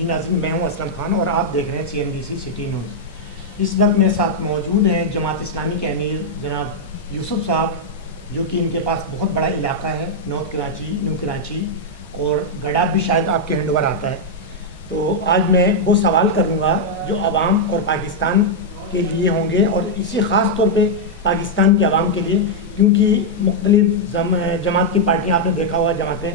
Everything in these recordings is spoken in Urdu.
جی ناظرین، میں ہوں اسلم خان اور آپ دیکھ رہے ہیں CNBC سٹی نیوز۔ اس وقت میرے ساتھ موجود ہیں جماعت اسلامی کے امیر جناب یوسف صاحب، جو کہ ان کے پاس بہت بڑا علاقہ ہے، نارتھ کراچی، نیو کراچی اور گڈا بھی شاید آپ کے ہینڈ اوور آتا ہے۔ تو آج میں وہ سوال کروں گا جو عوام اور پاکستان کے لیے ہوں گے، اور اسی خاص طور پہ پاکستان کی عوام کے لیے، کیونکہ مختلف جماعت کی پارٹیاں آپ نے دیکھا ہوا جماعتیں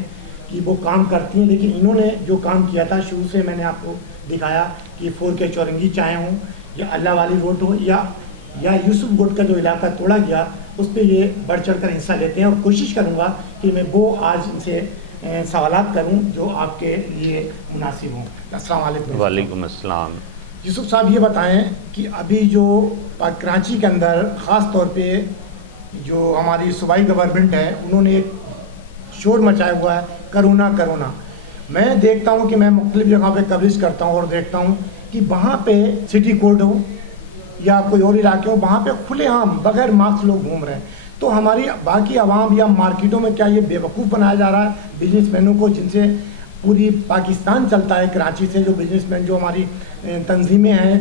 کہ وہ کام کرتی ہیں، لیکن انہوں نے جو کام کیا تھا شروع سے میں نے آپ کو دکھایا کہ 4K چورنگی چائے ہوں یا اللہ والی روڈ ہو یا یوسف گوٹ کا جو علاقہ توڑا گیا، اس پہ یہ بڑھ چڑھ کر حصہ لیتے ہیں، اور کوشش کروں گا کہ میں وہ آج ان سے سوالات کروں جو آپ کے لیے مناسب ہوں۔ السلام علیکم۔ وعلیکم السلام۔ یوسف صاحب یہ بتائیں کہ ابھی جو کراچی کے اندر خاص طور پہ جو ہماری صوبائی گورنمنٹ ہے، انہوں نے ایک شور مچایا ہوا ہے کرونا۔ میں دیکھتا ہوں کہ میں مختلف جگہ پہ کوریج کرتا ہوں اور دیکھتا ہوں کہ وہاں پہ سٹی کورٹ ہو یا کوئی اور علاقے ہو، وہاں پہ کھلے عام بغیر ماسک لوگ گھوم رہے ہیں۔ تو ہماری باقی عوام یا مارکیٹوں میں کیا یہ بیوقوف بنایا جا رہا ہے بزنس مینوں کو، جن سے پوری پاکستان چلتا ہے؟ کراچی سے جو بزنس مین، جو ہماری تنظیمیں ہیں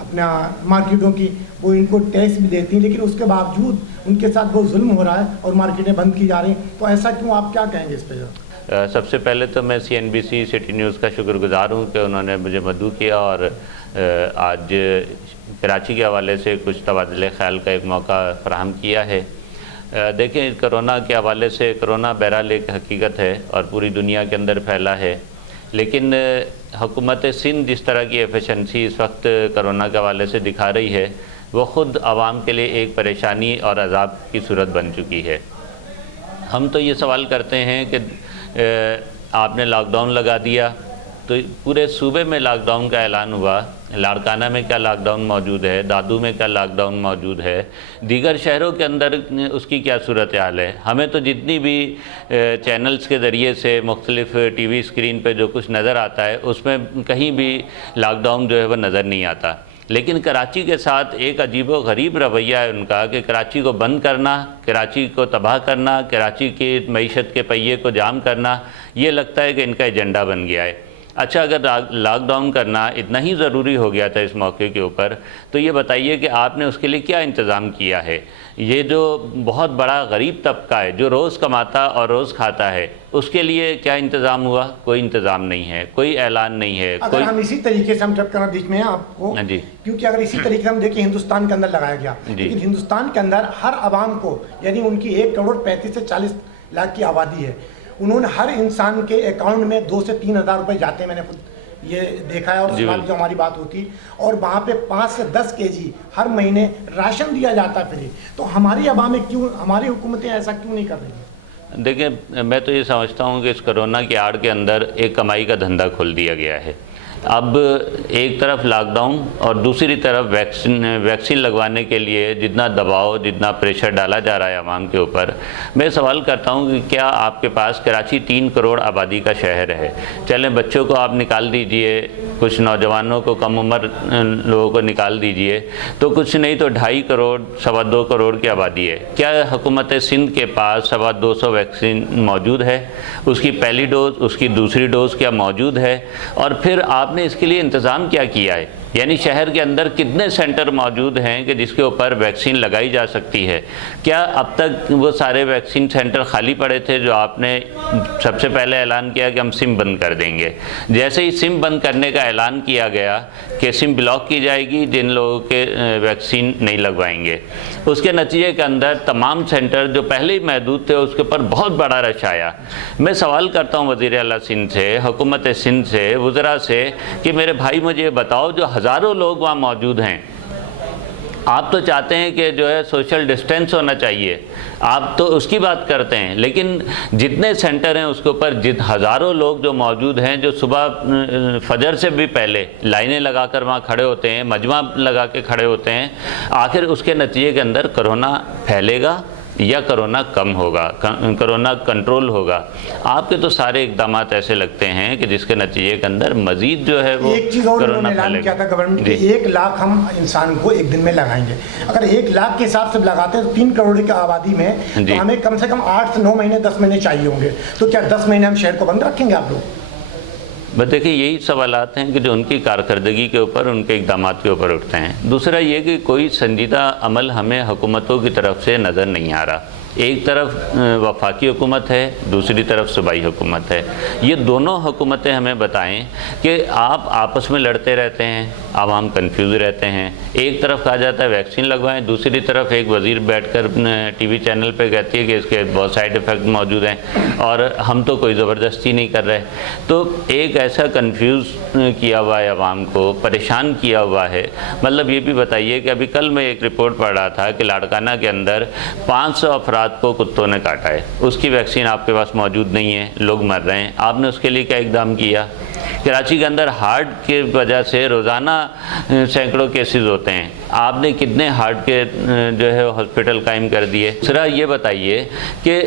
اپنا مارکیٹوں کی، وہ ان کو ٹیکس بھی دیتی ہیں، لیکن اس کے باوجود ان کے ساتھ بہت ظلم ہو رہا ہے اور مارکیٹیں بند کی جا رہی ہیں۔ تو ایسا کیوں؟ آپ کیا کہیں گے اس پہ؟ سب سے پہلے تو میں CNBC سٹی نیوز کا شکر گزار ہوں کہ انہوں نے مجھے مدعو کیا اور آج کراچی کے حوالے سے کچھ تبادلہ خیال کا ایک موقع فراہم کیا ہے۔ دیکھیں، کرونا کے حوالے سے کرونا بہرحال ایک حقیقت ہے اور پوری دنیا کے اندر پھیلا ہے، لیکن حکومت سندھ جس طرح کی ایفیشنسی اس وقت کرونا کے حوالے سے دکھا رہی ہے، وہ خود عوام کے لیے ایک پریشانی اور عذاب کی صورت بن چکی ہے۔ ہم تو یہ سوال کرتے ہیں کہ آپ نے لاک ڈاؤن لگا دیا تو پورے صوبے میں لاک ڈاؤن کا اعلان ہوا، لاڑکانہ میں کیا لاک ڈاؤن موجود ہے، دادو میں کیا لاک ڈاؤن موجود ہے، دیگر شہروں کے اندر اس کی کیا صورتحال ہے؟ ہمیں تو جتنی بھی چینلز کے ذریعے سے مختلف ٹی وی اسکرین پہ جو کچھ نظر آتا ہے، اس میں کہیں بھی لاک ڈاؤن جو ہے وہ نظر نہیں آتا۔ لیکن کراچی کے ساتھ ایک عجیب و غریب رویہ ہے ان کا کہ کراچی کو بند کرنا، کراچی کو تباہ کرنا، کراچی کی معیشت کے پہیے کو جام کرنا، یہ لگتا ہے کہ ان کا ایجنڈا بن گیا ہے۔ اچھا، اگر لاک ڈاؤن کرنا اتنا ہی ضروری ہو گیا تھا اس موقع کے اوپر، تو یہ بتائیے کہ آپ نے اس کے لیے کیا انتظام کیا ہے؟ یہ جو بہت بڑا غریب طبقہ ہے جو روز کماتا اور روز کھاتا ہے، اس کے لیے کیا انتظام ہوا؟ کوئی انتظام نہیں ہے، کوئی اعلان نہیں ہے۔ اگر ہم اسی طریقے سے ہم جب کرنا بیچ میں آپ کو، جی، کیونکہ اگر اسی طریقے سے ہم دیکھیں ہندوستان کے اندر لگایا گیا، لیکن ہندوستان کے اندر ہر عوام کو، یعنی ان کی 1.35 سے 40 لاکھ کی آبادی ہے، انہوں نے ہر انسان کے اکاؤنٹ میں 2 سے 3 ہزار روپے جاتے ہیں، میں نے خود یہ دیکھا ہے، اور اس کے بعد جو ہماری بات ہوتی، اور وہاں پہ 5 سے 10 kg ہر مہینے راشن دیا جاتا ہے فری۔ تو ہماری عوامیں کیوں، ہماری حکومتیں ایسا کیوں نہیں کر رہی ہیں؟ دیکھیں، میں تو یہ سمجھتا ہوں کہ اس کرونا کی آڑ کے اندر ایک کمائی کا دھندا کھول دیا گیا ہے۔ اب ایک طرف لاک ڈاؤن اور دوسری طرف ویکسین لگوانے کے لیے جتنا دباؤ، جتنا پریشر ڈالا جا رہا ہے عوام کے اوپر، میں سوال کرتا ہوں کہ کیا آپ کے پاس کراچی 3 کروڑ آبادی کا شہر ہے، چلیں بچوں کو آپ نکال دیجئے، کچھ نوجوانوں کو، کم عمر لوگوں کو نکال دیجئے، تو کچھ نہیں تو 2.5 کروڑ، 2.25 کروڑ کی آبادی ہے۔ کیا حکومت سندھ کے پاس 225 ویکسین موجود ہے؟ اس کی پہلی ڈوز، اس کی دوسری ڈوز کیا موجود ہے؟ اور پھر آپ نے اس کے لیے انتظام کیا کیا ہے؟ یعنی شہر کے اندر کتنے سینٹر موجود ہیں کہ جس کے اوپر ویکسین لگائی جا سکتی ہے؟ کیا اب تک وہ سارے ویکسین سینٹر خالی پڑے تھے جو آپ نے سب سے پہلے اعلان کیا کہ ہم سم بند کر دیں گے؟ جیسے ہی سم بند کرنے کا اعلان کیا گیا کہ سم بلاک کی جائے گی جن لوگوں کے ویکسین نہیں لگوائیں گے، اس کے نتیجے کے اندر تمام سینٹر جو پہلے ہی محدود تھے اس کے اوپر بہت بڑا رش آیا۔ میں سوال کرتا ہوں وزیر اعلیٰ سندھ سے، حکومت سندھ سے، وزراء سے کہ میرے بھائی مجھے بتاؤ، جو ہزاروں لوگ وہاں موجود ہیں، آپ تو چاہتے ہیں کہ جو ہے سوشل ڈسٹینس ہونا چاہیے، آپ تو اس کی بات کرتے ہیں، لیکن جتنے سینٹر ہیں اس کے اوپر ہزاروں لوگ جو موجود ہیں، جو صبح فجر سے بھی پہلے لائنیں لگا کر وہاں کھڑے ہوتے ہیں، مجمع لگا کے کھڑے ہوتے ہیں، آخر اس کے نتیجے کے اندر کرونا پھیلے گا یا کرونا کم ہوگا، کرونا کنٹرول ہوگا؟ آپ کے تو سارے اقدامات ایسے لگتے ہیں کہ جس کے نتیجے کے اندر مزید جو ہے وہ ایک چیز اور انہوں نے اعلان کیا تھا گورنمنٹ کہ 1 لاکھ ہم انسان کو ایک دن میں لگائیں گے۔ اگر 1 لاکھ کے حساب سے لگاتے ہیں تو 3 کروڑ کی آبادی میں تو ہمیں کم سے کم 8 سے 9 مہینے 10 مہینے چاہیے ہوں گے۔ تو کیا 10 مہینے ہم شہر کو بند رکھیں گے آپ لوگ؟ بس دیکھیے یہی سوالات ہیں کہ جو ان کی کارکردگی کے اوپر، ان کے اقدامات کے اوپر اٹھتے ہیں۔ دوسرا یہ کہ کوئی سنجیدہ عمل ہمیں حکومتوں کی طرف سے نظر نہیں آ رہا۔ ایک طرف وفاقی حکومت ہے، دوسری طرف صوبائی حکومت ہے۔ یہ دونوں حکومتیں ہمیں بتائیں کہ آپ آپس میں لڑتے رہتے ہیں، عوام کنفیوز رہتے ہیں۔ ایک طرف کہا جاتا ہے ویکسین لگوائیں، دوسری طرف ایک وزیر بیٹھ کر ٹی وی چینل پہ کہتی ہے کہ اس کے بہت سائیڈ ایفیکٹ موجود ہیں اور ہم تو کوئی زبردستی نہیں کر رہے۔ تو ایک ایسا کنفیوز کیا ہوا ہے، عوام کو پریشان کیا ہوا ہے۔ مطلب یہ بھی بتائیے کہ ابھی کل میں ایک رپورٹ پڑھ رہا تھا کہ لاڑکانہ کے اندر 500 افراد کو کتوں نے کاٹا ہے، اس کی ویکسین آپ کے پاس موجود نہیں ہے، لوگ مر رہے ہیں۔ آپ نے اس کے لیے کیا اقدام کیا؟ کراچی کے اندر ہارٹ کی وجہ سے روزانہ سینکڑوں کیسز ہوتے ہیں، آپ نے کتنے ہارٹ کے جو ہے ہاسپٹل قائم کر دیے؟ دوسرا یہ بتائیے کہ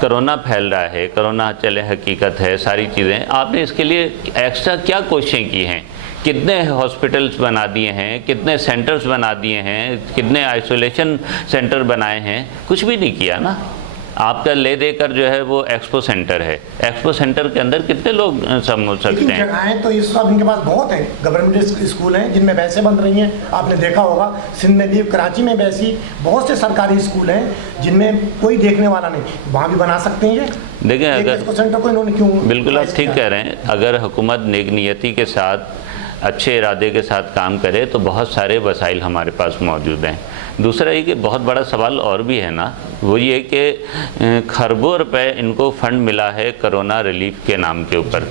کرونا پھیل رہا ہے، کرونا چلے حقیقت ہے، ساری چیزیں، آپ نے اس کے لیے ایکسٹرا کیا کوششیں کی ہیں؟ کتنے ہاسپٹلس بنا دیے ہیں، کتنے سینٹرز بنا دیے ہیں، کتنے آئسولیشن سینٹر بنائے ہیں؟ کچھ بھی نہیں کیا نا۔ آپ کا لے دے کر جو ہے وہ ایکسپو سینٹر ہے، ایکسپو سینٹر کے اندر کتنے لوگ سمجھ سکتے ہیں؟ جگہیں تو اس وقت ان کے پاس بہت ہیں، گورنمنٹ اسکول ہیں جن میں ویسے بن رہی ہیں، آپ نے دیکھا ہوگا سندھ میں بھی، کراچی میں بھی ایسی بہت سے سرکاری اسکول ہیں جن میں کوئی دیکھنے والا نہیں، وہاں بھی بنا سکتے ہیں۔ یہ دیکھیں اگر ایکسپو سینٹر کو انہوں نے کیوں؟ بالکل آپ ٹھیک کہہ رہے ہیں، اگر حکومت نیک نیتی کے ساتھ، اچھے ارادے کے ساتھ کام کرے تو بہت سارے وسائل ہمارے پاس موجود ہیں۔ دوسرا یہ کہ بہت بڑا سوال اور بھی ہے نا، وہ یہ کہ کھربوں روپے ان کو فنڈ ملا ہے کرونا ریلیف کے نام کے اوپر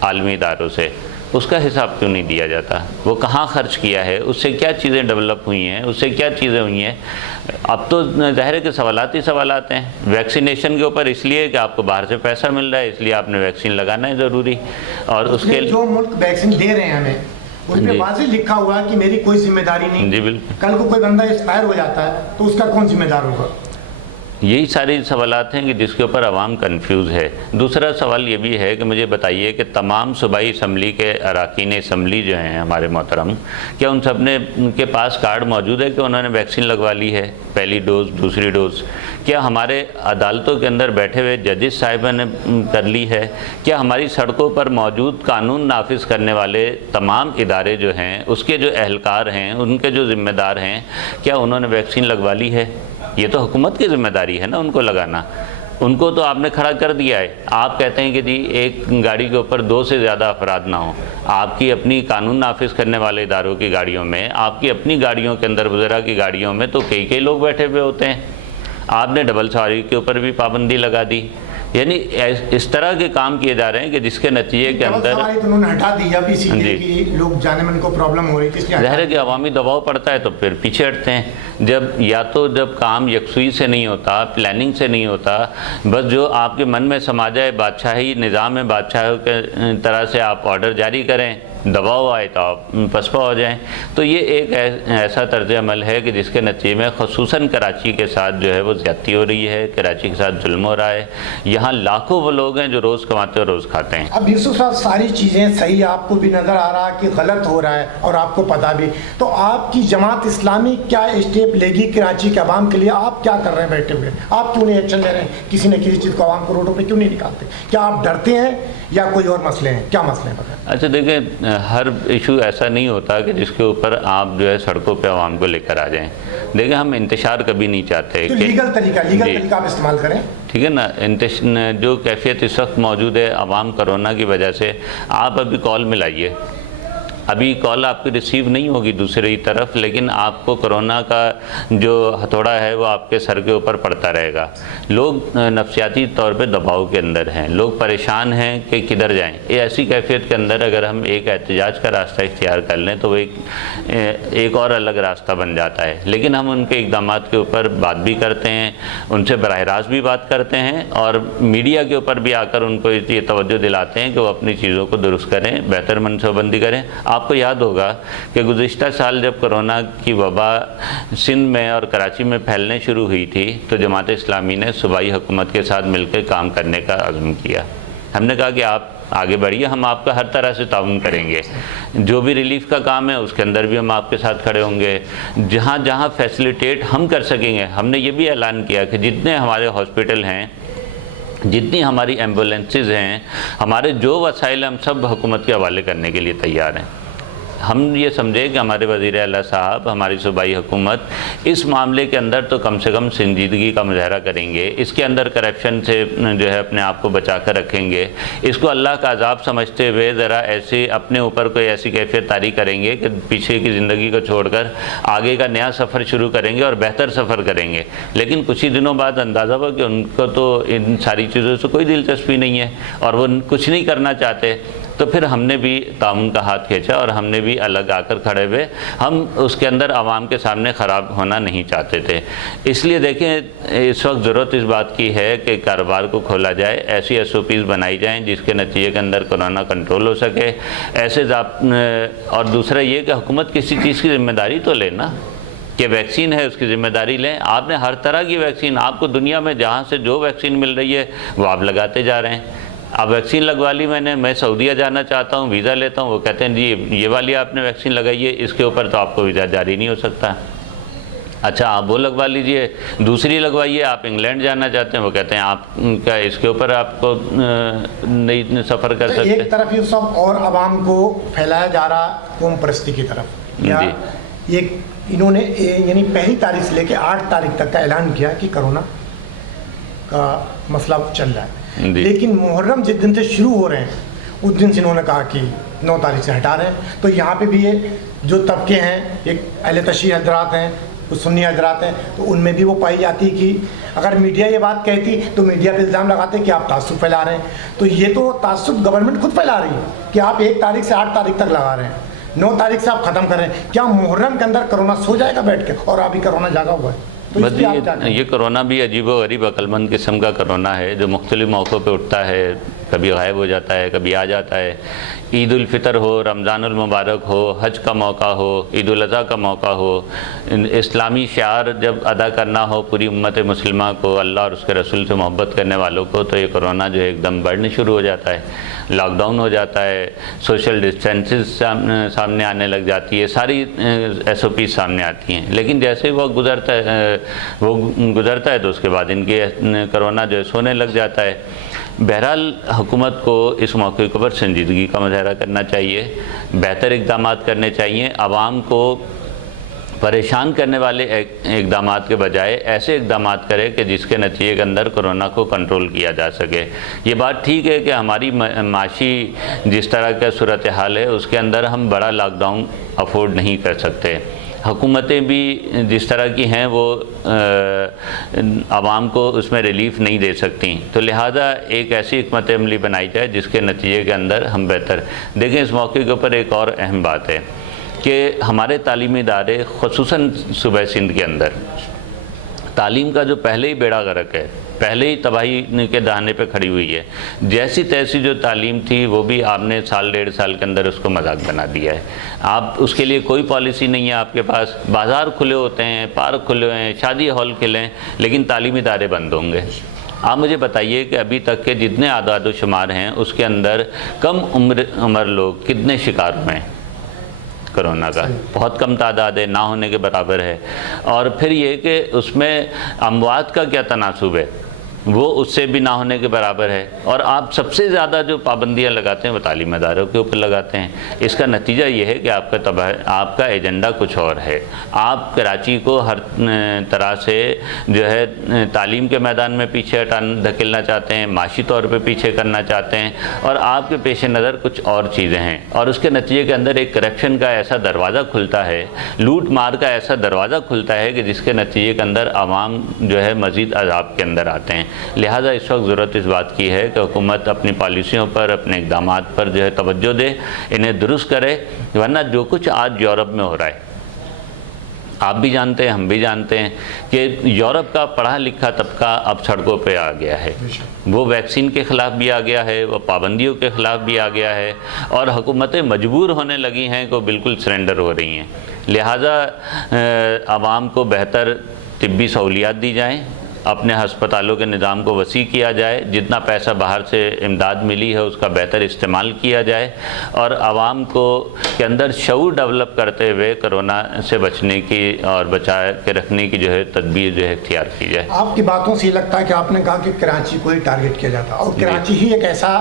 عالمی اداروں سے، اس کا حساب کیوں نہیں دیا جاتا؟ وہ کہاں خرچ کیا ہے، اس سے کیا چیزیں ڈیولپ ہوئی ہیں، اس سے کیا چیزیں ہوئی ہیں؟ اب تو ظاہر ہے کہ سوالات ہی سوالات ہیں۔ ویکسینیشن کے اوپر اس لیے کہ آپ کو باہر سے پیسہ مل رہا ہے، اس لیے آپ نے ویکسین لگانا ہے ضروری، اور اس کے جو ملک ویکسین دے رہے ہیں ہمیں ان پہ واضح لکھا ہوا ہے کہ میری کوئی ذمہ داری نہیں۔ جی بالکل۔ کل کو کوئی بندہ ایکسپائر ہو جاتا ہے تو اس کا کون ذمہ دار ہوگا؟ یہی ساری سوالات ہیں کہ جس کے اوپر عوام کنفیوز ہے۔ دوسرا سوال یہ بھی ہے کہ مجھے بتائیے کہ تمام صوبائی اسمبلی کے اراکین اسمبلی جو ہیں ہمارے محترم، کیا ان سب نے ان کے پاس کارڈ موجود ہے کہ انہوں نے ویکسین لگوا لی ہے، پہلی ڈوز، دوسری ڈوز؟ کیا ہمارے عدالتوں کے اندر بیٹھے ہوئے ججز صاحبہ نے کر لی ہے؟ کیا ہماری سڑکوں پر موجود قانون نافذ کرنے والے تمام ادارے جو ہیں، اس کے جو اہلکار ہیں، ان کے جو ذمہ دار ہیں، کیا انہوں نے ویکسین لگوا لی ہے؟ یہ تو حکومت کی ذمہ داری ہے نا ان کو لگانا۔ ان کو تو آپ نے کھڑا کر دیا ہے۔ آپ کہتے ہیں کہ جی ایک گاڑی کے اوپر 2 سے زیادہ افراد نہ ہوں۔ آپ کی اپنی قانون نافذ کرنے والے اداروں کی گاڑیوں میں، آپ کی اپنی گاڑیوں کے اندر، وزراء کی گاڑیوں میں تو کئی لوگ بیٹھے ہوئے ہوتے ہیں۔ آپ نے ڈبل سواری کے اوپر بھی پابندی لگا دی۔ یعنی اس طرح کے کام کیے جا رہے ہیں کہ جس کے نتیجے کے اندر انہوں نے ہٹا دیا بھی، اسی لیے کہ لوگ جانے میں ان کو پرابلم ہو رہی تھی، اس لیے ظاہر ہے کہ عوامی دباؤ پڑتا ہے تو پھر پیچھے ہٹتے ہیں۔ جب کام یکسوئی سے نہیں ہوتا، پلاننگ سے نہیں ہوتا، بس جو آپ کے من میں سما جائے، بادشاہی نظام میں بادشاہوں کے طرح سے آپ آرڈر جاری کریں، دباؤ آئے تو آپ پسپا ہو جائیں، تو یہ ایک ایسا طرز عمل ہے کہ جس کے نتیجے میں خصوصاً کراچی کے ساتھ جو ہے وہ زیادتی ہو رہی ہے، کراچی کے ساتھ ظلم ہو رہا ہے۔ یہاں لاکھوں وہ لوگ ہیں جو روز کماتے اور روز کھاتے ہیں۔ اب یوسف صاحب ساری چیزیں صحیح آپ کو بھی نظر آ رہا کہ غلط ہو رہا ہے اور آپ کو پتہ بھی، تو آپ کی جماعت اسلامی کیا اسٹیپ لے گی کراچی کے عوام کے لیے؟ آپ کیا کر رہے ہیں بیٹھے ہوئے؟ آپ کیوں نہیں ایکشن لے رہے ہیں؟ کسی نہ کسی چیز کو عوام کو روڈوں پہ کیوں نہیں نکالتے؟ کیا آپ ڈرتے ہیں یا کوئی اور مسئلے ہیں؟ کیا مسئلے ہیں بتائیں؟ اچھا دیکھیں، ہر ایشو ایسا نہیں ہوتا کہ جس کے اوپر آپ جو ہے سڑکوں پہ عوام کو لے کر آ جائیں۔ دیکھیں ہم انتشار کبھی نہیں چاہتے، لیگل طریقہ آپ استعمال کریں، ٹھیک ہے نا۔ جو کیفیت اس وقت موجود ہے عوام کرونا کی وجہ سے، آپ ابھی کال ملائیے، ابھی کال آپ کی ریسیو نہیں ہوگی دوسری طرف، لیکن آپ کو کرونا کا جو ہتھوڑا ہے وہ آپ کے سر کے اوپر پڑتا رہے گا۔ لوگ نفسیاتی طور پہ دباؤ کے اندر ہیں، لوگ پریشان ہیں کہ کدھر جائیں۔ یہ ایسی کیفیت کے اندر اگر ہم ایک احتجاج کا راستہ اختیار کر لیں تو وہ ایک اور الگ راستہ بن جاتا ہے، لیکن ہم ان کے اقدامات کے اوپر بات بھی کرتے ہیں، ان سے براہ راست بھی بات کرتے ہیں، اور میڈیا کے اوپر بھی آ کر ان کو یہ توجہ دلاتے ہیں کہ وہ اپنی چیزوں کو درست کریں، بہتر منصوبہ بندی کریں۔ آپ کو یاد ہوگا کہ گزشتہ سال جب کرونا کی وبا سندھ میں اور کراچی میں پھیلنے شروع ہوئی تھی تو جماعت اسلامی نے صوبائی حکومت کے ساتھ مل کے کام کرنے کا عزم کیا۔ ہم نے کہا کہ آپ آگے بڑھیے، ہم آپ کا ہر طرح سے تعاون کریں گے، جو بھی ریلیف کا کام ہے اس کے اندر بھی ہم آپ کے ساتھ کھڑے ہوں گے، جہاں جہاں فیسیلیٹیٹ ہم کر سکیں گے۔ ہم نے یہ بھی اعلان کیا کہ جتنے ہمارے ہاسپٹل ہیں جتنی ہماری ایمبولینسز ہیں، ہمارے جو وسائل ہیں، ہم سب حکومت کے حوالے کرنے کے لیے تیار ہیں۔ ہم یہ سمجھے کہ ہمارے وزیر اعلیٰ صاحب، ہماری صوبائی حکومت اس معاملے کے اندر تو کم سے کم سنجیدگی کا مظاہرہ کریں گے، اس کے اندر کرپشن سے جو ہے اپنے آپ کو بچا کر رکھیں گے، اس کو اللہ کا عذاب سمجھتے ہوئے ذرا ایسی اپنے اوپر کوئی ایسی کیفیت طاری کریں گے کہ پیچھے کی زندگی کو چھوڑ کر آگے کا نیا سفر شروع کریں گے اور بہتر سفر کریں گے۔ لیکن کچھ ہی دنوں بعد اندازہ ہوا کہ ان کو تو ان ساری چیزوں سے کوئی دلچسپی نہیں ہے اور وہ کچھ نہیں کرنا چاہتے، تو پھر ہم نے بھی تعاون کا ہاتھ کھینچا اور ہم نے بھی الگ آ کر کھڑے ہوئے۔ ہم اس کے اندر عوام کے سامنے خراب ہونا نہیں چاہتے تھے، اس لیے دیکھیں اس وقت ضرورت اس بات کی ہے کہ کاروبار کو کھولا جائے، ایسی SOPs بنائی جائیں جس کے نتیجے کے اندر کورونا کنٹرول ہو سکے، ایسے اور دوسرا یہ کہ حکومت کسی چیز کی ذمہ داری تو لے نا، کہ ویکسین ہے اس کی ذمہ داری لیں۔ آپ نے ہر طرح کی ویکسین، آپ کو دنیا میں جہاں سے جو ویکسین مل رہی ہے وہ آپ لگاتے جا رہے ہیں۔ اب ویکسین لگوا لی میں سعودیہ جانا چاہتا ہوں، ویزا لیتا ہوں، وہ کہتے ہیں جی یہ والی آپ نے ویکسین لگائی ہے، اس کے اوپر تو آپ کو ویزا جاری نہیں ہو سکتا۔ اچھا آپ وہ لگوا لیجئے، دوسری لگوائیے، آپ انگلینڈ جانا چاہتے ہیں، وہ کہتے ہیں آپ کا اس کے اوپر آپ کو نہیں سفر کر سکتے۔ ایک طرف یہ سب اور عوام کو پھیلایا جا رہا قوم پرستی کی طرف، یہ انہوں نے یعنی 1 تاریخ سے لے کے 8 تاریخ تک کا اعلان کیا کہ کرونا کا مسئلہ چل رہا ہے، لیکن محرم جس دن سے شروع ہو رہے ہیں اس دن سے انہوں نے کہا کہ 9 تاریخ سے ہٹا رہے ہیں۔ تو یہاں پہ بھی یہ جو طبقے ہیں، ایک اہل تشیع حضرات ہیں، کچھ سنی حضرات ہیں، تو ان میں بھی وہ پائی جاتی کہ اگر میڈیا یہ بات کہتی تو میڈیا پہ الزام لگاتے کہ آپ تعصب پھیلا رہے ہیں۔ تو یہ تو تعصب گورنمنٹ خود پھیلا رہی ہے کہ آپ 1 تاریخ سے 8 تاریخ تک لگا رہے ہیں، 9 تاریخ سے آپ ختم کر رہے ہیں۔ کیا محرم کے اندر کرونا سو جائے گا بیٹھ کے؟ اور ابھی کرونا جاگا ہوا ہے۔ یہ کرونا بھی عجیب و غریب عقل مند قسم کا کرونا ہے جو مختلف موقعوں پہ اٹھتا ہے، کبھی غائب ہو جاتا ہے، کبھی آ جاتا ہے۔ عید الفطر ہو، رمضان المبارک ہو، حج کا موقع ہو، عید الاضحیٰ کا موقع ہو، اسلامی شعار جب ادا کرنا ہو پوری امت مسلمہ کو، اللہ اور اس کے رسول سے محبت کرنے والوں کو، تو یہ کرونا جو ہے ایک دم بڑھنے شروع ہو جاتا ہے، لاک ڈاؤن ہو جاتا ہے، سوشل ڈسٹینسز سامنے آنے لگ جاتی ہے، ساری SOPs سامنے آتی ہیں۔ لیکن جیسے وہ گزرتا ہے تو اس کے بعد ان کے کرونا جو ہے سونے لگ جاتا ہے۔ بہرحال حکومت کو اس موقع کے اوپر سنجیدگی کا مظاہرہ کرنا چاہیے، بہتر اقدامات کرنے چاہیے، عوام کو پریشان کرنے والے اقدامات کے بجائے ایسے اقدامات کرے کہ جس کے نتیجے کے اندر کرونا کو کنٹرول کیا جا سکے۔ یہ بات ٹھیک ہے کہ ہماری معاشی جس طرح کا صورتحال ہے اس کے اندر ہم بڑا لاک ڈاؤن افورڈ نہیں کر سکتے، حکومتیں بھی جس طرح کی ہیں وہ عوام کو اس میں ریلیف نہیں دے سکتی، تو لہٰذا ایک ایسی حکمت عملی بنائی جائے جس کے نتیجے کے اندر ہم بہتر دیکھیں۔ اس موقع کے اوپر ایک اور اہم بات ہے کہ ہمارے تعلیمی ادارے خصوصاً صوبہ سندھ کے اندر تعلیم کا جو پہلے ہی بیڑا غرق ہے، پہلے ہی تباہی کے دہانے پہ کھڑی ہوئی ہے، جیسی تیسی جو تعلیم تھی وہ بھی آپ نے 1.5 سال کے اندر اس کو مذاق بنا دیا ہے۔ آپ اس کے لیے کوئی پالیسی نہیں ہے آپ کے پاس، بازار کھلے ہوتے ہیں، پارک کھلے ہوئے ہیں، شادی ہال کھلے ہیں، لیکن تعلیمی ادارے بند ہوں گے۔ آپ مجھے بتائیے کہ ابھی تک کے جتنے اعداد و شمار ہیں اس کے اندر کم عمر لوگ کتنے شکار ہوئے ہیں کرونا کا؟ بہت کم تعداد ہے، نہ ہونے کے برابر ہے۔ اور پھر یہ کہ اس میں اموات کا کیا تناسب ہے، وہ اس سے بھی نہ ہونے کے برابر ہے۔ اور آپ سب سے زیادہ جو پابندیاں لگاتے ہیں وہ تعلیم اداروں کے اوپر لگاتے ہیں۔ اس کا نتیجہ یہ ہے کہ آپ کا ایجنڈا کچھ اور ہے۔ آپ کراچی کو ہر طرح سے جو ہے تعلیم کے میدان میں پیچھے دھکیلنا چاہتے ہیں، معاشی طور پہ پیچھے کرنا چاہتے ہیں، اور آپ کے پیش نظر کچھ اور چیزیں ہیں، اور اس کے نتیجے کے اندر ایک کرپشن کا ایسا دروازہ کھلتا ہے، لوٹ مار کا ایسا دروازہ کھلتا ہے کہ جس کے نتیجے کے اندر عوام جو ہے مزید عذاب کے اندر آتے ہیں۔ لہٰذا اس وقت ضرورت اس بات کی ہے کہ حکومت اپنی پالیسیوں پر، اپنے اقدامات پر جو ہے توجہ دے، انہیں درست کرے، ورنہ جو کچھ آج یورپ میں ہو رہا ہے، آپ بھی جانتے ہیں، ہم بھی جانتے ہیں کہ یورپ کا پڑھا لکھا طبقہ اب سڑکوں پہ آ گیا ہے، وہ ویکسین کے خلاف بھی آ گیا ہے، وہ پابندیوں کے خلاف بھی آ گیا ہے، اور حکومتیں مجبور ہونے لگی ہیں کہ بالکل سرنڈر ہو رہی ہیں۔ لہٰذا عوام کو بہتر طبی سہولیات دی جائیں، اپنے ہسپتالوں کے نظام کو وسیع کیا جائے، جتنا پیسہ باہر سے امداد ملی ہے اس کا بہتر استعمال کیا جائے، اور عوام کو کے اندر شعور ڈیولپ کرتے ہوئے کرونا سے بچنے کی اور بچا کے رکھنے کی جو ہے تدبیر جو ہے اختیار کی جائے۔ آپ کی باتوں سے یہ لگتا ہے کہ آپ نے کہا کہ کراچی کو ہی ٹارگٹ کیا جاتا ہے، اور کراچی ہی ایک ایسا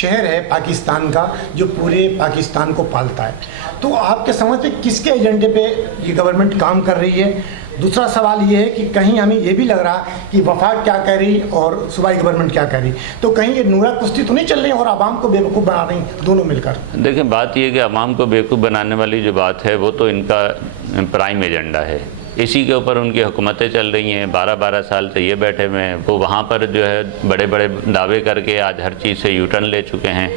شہر ہے پاکستان کا جو پورے پاکستان کو پالتا ہے، تو آپ کے سمجھ میں کس کے ایجنڈے پہ یہ گورنمنٹ کام کر رہی ہے؟ دوسرا سوال یہ ہے کہ کہیں ہمیں یہ بھی لگ رہا کہ وفاق کیا کہہ رہی اور صوبائی گورنمنٹ کیا کہہ رہی، تو کہیں یہ نورا کشتی تو نہیں چل رہی اور عوام کو بیوقوف بنا رہی دونوں مل کر؟ دیکھیں بات یہ ہے کہ عوام کو بیوقوف بنانے والی جو بات ہے وہ تو ان کا پرائم ایجنڈا ہے، اسی کے اوپر ان کی حکومتیں چل رہی ہیں، 12 سال سے یہ بیٹھے ہوئے ہیں، وہ وہاں پر جو ہے بڑے بڑے دعوے کر کے آج ہر چیز سے یو ٹرن لے چکے ہیں،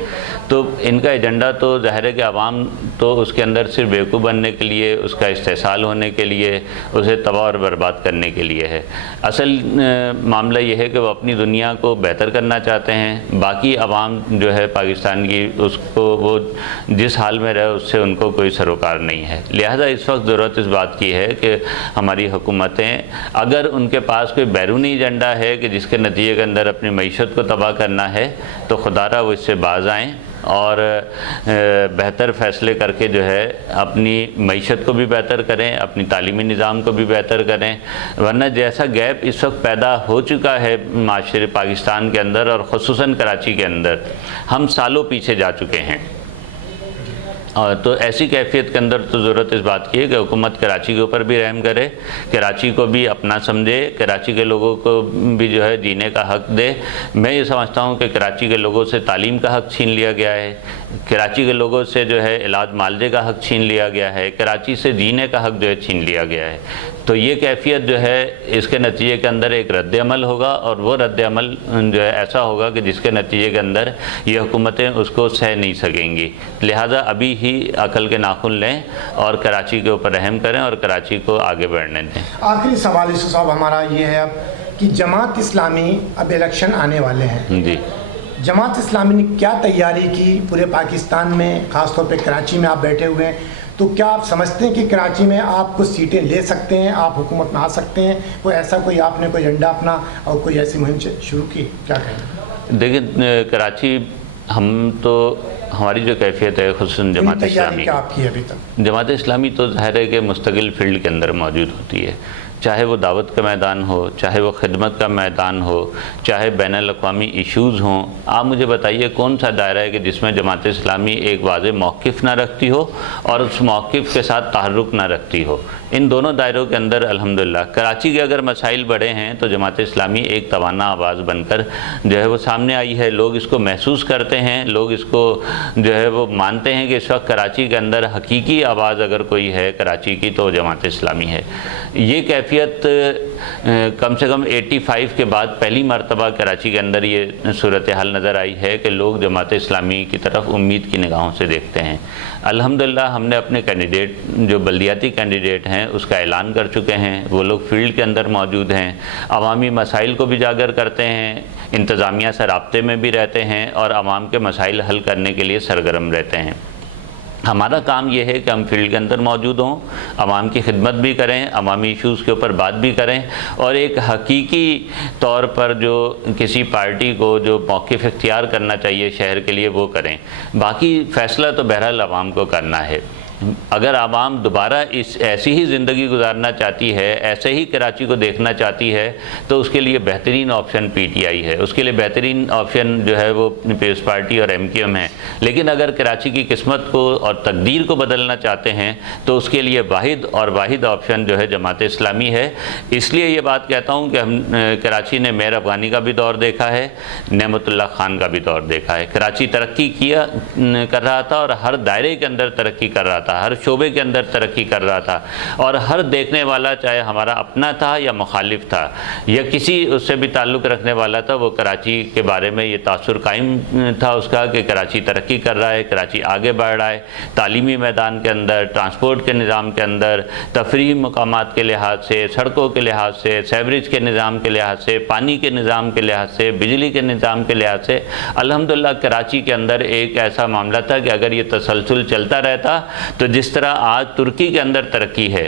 تو ان کا ایجنڈا تو ظاہر ہے کہ عوام تو اس کے اندر صرف بیوقوف بننے کے لیے، اس کا استحصال ہونے کے لیے، اسے تباہ اور برباد کرنے کے لیے ہے۔ اصل معاملہ یہ ہے کہ وہ اپنی دنیا کو بہتر کرنا چاہتے ہیں، باقی عوام جو ہے پاکستان کی اس کو وہ جس حال میں رہے اس سے ان کو کوئی سروکار نہیں ہے، لہذا اس وقت ضرورت اس بات کی ہے کہ ہماری حکومتیں اگر ان کے پاس کوئی بیرونی ایجنڈا ہے کہ جس کے نتیجے کے اندر اپنی معیشت کو تباہ کرنا ہے تو خدا را وہ اس سے باز آئیں اور بہتر فیصلے کر کے جو ہے اپنی معیشت کو بھی بہتر کریں، اپنی تعلیمی نظام کو بھی بہتر کریں، ورنہ جیسا گیپ اس وقت پیدا ہو چکا ہے معاشرے پاکستان کے اندر اور خصوصاً کراچی کے اندر، ہم سالوں پیچھے جا چکے ہیں۔ تو ایسی کیفیت کے اندر تو ضرورت اس بات کی ہے کہ حکومت کراچی کے اوپر بھی رحم کرے، کراچی کو بھی اپنا سمجھے، کراچی کے لوگوں کو بھی جو ہے جینے کا حق دے۔ میں یہ سمجھتا ہوں کہ کراچی کے لوگوں سے تعلیم کا حق چھین لیا گیا ہے، کراچی کے لوگوں سے جو ہے علاج معالجے کا حق چھین لیا گیا ہے، کراچی سے جینے کا حق جو ہے چھین لیا گیا ہے۔ تو یہ کیفیت جو ہے اس کے نتیجے کے اندر ایک رد عمل ہوگا، اور وہ رد عمل جو ہے ایسا ہوگا کہ جس کے نتیجے کے اندر یہ حکومتیں اس کو سہ نہیں سکیں گی، لہذا ابھی ہی عقل کے ناخن لیں اور کراچی کے اوپر رحم کریں اور کراچی کو آگے بڑھنے دیں۔ آخری سوال یوسف صاحب ہمارا یہ ہے اب کہ جماعت اسلامی اب الیکشن آنے والے ہیں، جی جماعت اسلامی نے کیا تیاری کی پورے پاکستان میں، خاص طور پہ کراچی میں آپ بیٹھے ہوئے ہیں، تو کیا آپ سمجھتے ہیں کہ کراچی میں آپ کچھ سیٹیں لے سکتے ہیں، آپ حکومت میں آ سکتے ہیں؟ کوئی ایسا کوئی آپ نے کوئی ایجنڈا اپنا اور کوئی ایسی مہم شروع کی، کیا کہیں؟ دیکھیں کراچی ہم تو ہماری جو کیفیت ہے خصوصاً جماعت اسلامی، کیا آپ کی ابھی تک؟ جماعت اسلامی تو ظاہر ہے کہ مستقل فیلڈ کے اندر موجود ہوتی ہے، چاہے وہ دعوت کا میدان ہو، چاہے وہ خدمت کا میدان ہو، چاہے بین الاقوامی ایشوز ہوں۔ آپ مجھے بتائیے کون سا دائرہ ہے کہ جس میں جماعت اسلامی ایک واضح موقف نہ رکھتی ہو اور اس موقف کے ساتھ تحرک نہ رکھتی ہو؟ ان دونوں دائروں کے اندر الحمدللہ کراچی کے اگر مسائل بڑے ہیں تو جماعت اسلامی ایک توانا آواز بن کر جو ہے وہ سامنے آئی ہے، لوگ اس کو محسوس کرتے ہیں، لوگ اس کو جو ہے وہ مانتے ہیں کہ اس وقت کراچی کے اندر حقیقی آواز اگر کوئی ہے کراچی کی تو جماعت اسلامی ہے۔ یہ کیفیت کم سے کم 85 کے بعد پہلی مرتبہ کراچی کے اندر یہ صورتحال نظر آئی ہے کہ لوگ جماعت اسلامی کی طرف امید کی نگاہوں سے دیکھتے ہیں۔ الحمدللہ ہم نے اپنے کینڈیڈیٹ جو بلدیاتی کینڈیڈیٹ ہیں اس کا اعلان کر چکے ہیں، وہ لوگ فیلڈ کے اندر موجود ہیں، عوامی مسائل کو بھی اجاگر کرتے ہیں، انتظامیہ سے رابطے میں بھی رہتے ہیں اور عوام کے مسائل حل کرنے کے لیے سرگرم رہتے ہیں۔ ہمارا کام یہ ہے کہ ہم فیلڈ کے اندر موجود ہوں، عوام کی خدمت بھی کریں، عوامی ایشوز کے اوپر بات بھی کریں، اور ایک حقیقی طور پر جو کسی پارٹی کو جو موقف اختیار کرنا چاہیے شہر کے لیے وہ کریں۔ باقی فیصلہ تو بہرحال عوام کو کرنا ہے۔ اگر عوام دوبارہ ایسی ہی زندگی گزارنا چاہتی ہے، ایسے ہی کراچی کو دیکھنا چاہتی ہے، تو اس کے لیے بہترین آپشن پی ٹی آئی ہے، اس کے لیے بہترین آپشن جو ہے وہ پیپلز پارٹی اور ایم کیو ایم ہے۔ لیکن اگر کراچی کی قسمت کو اور تقدیر کو بدلنا چاہتے ہیں تو اس کے لیے واحد آپشن جو ہے جماعت اسلامی ہے۔ اس لیے یہ بات کہتا ہوں کہ ہم کراچی نے میر افغانی کا بھی دور دیکھا ہے، نعمت اللہ خان کا بھی دور دیکھا ہے۔ کراچی ترقی کر رہا تھا اور ہر دائرے کے اندر ترقی کر رہا تھا، ہر شعبے کے اندر ترقی کر رہا تھا، اور ہر دیکھنے والا چاہے ہمارا اپنا تھا یا مخالف تھا یا کسی اس سے بھی تعلق رکھنے والا تھا، وہ کراچی کے بارے میں یہ تاثر قائم تھا اس کا کہ کراچی ترقی کر رہا ہے، کراچی آگے بڑھ رہا ہے، تعلیمی میدان کے اندر، ٹرانسپورٹ کے نظام کے اندر، تفریحی مقامات کے لحاظ سے، سڑکوں کے لحاظ سے، سیوریج کے نظام کے لحاظ سے، پانی کے نظام کے لحاظ سے، بجلی کے نظام کے لحاظ سے الحمدللہ کراچی کے اندر ایک ایسا معاملہ تھا کہ اگر یہ تسلسل چلتا رہتا تو جس طرح آج ترکی کے اندر ترقی ہے،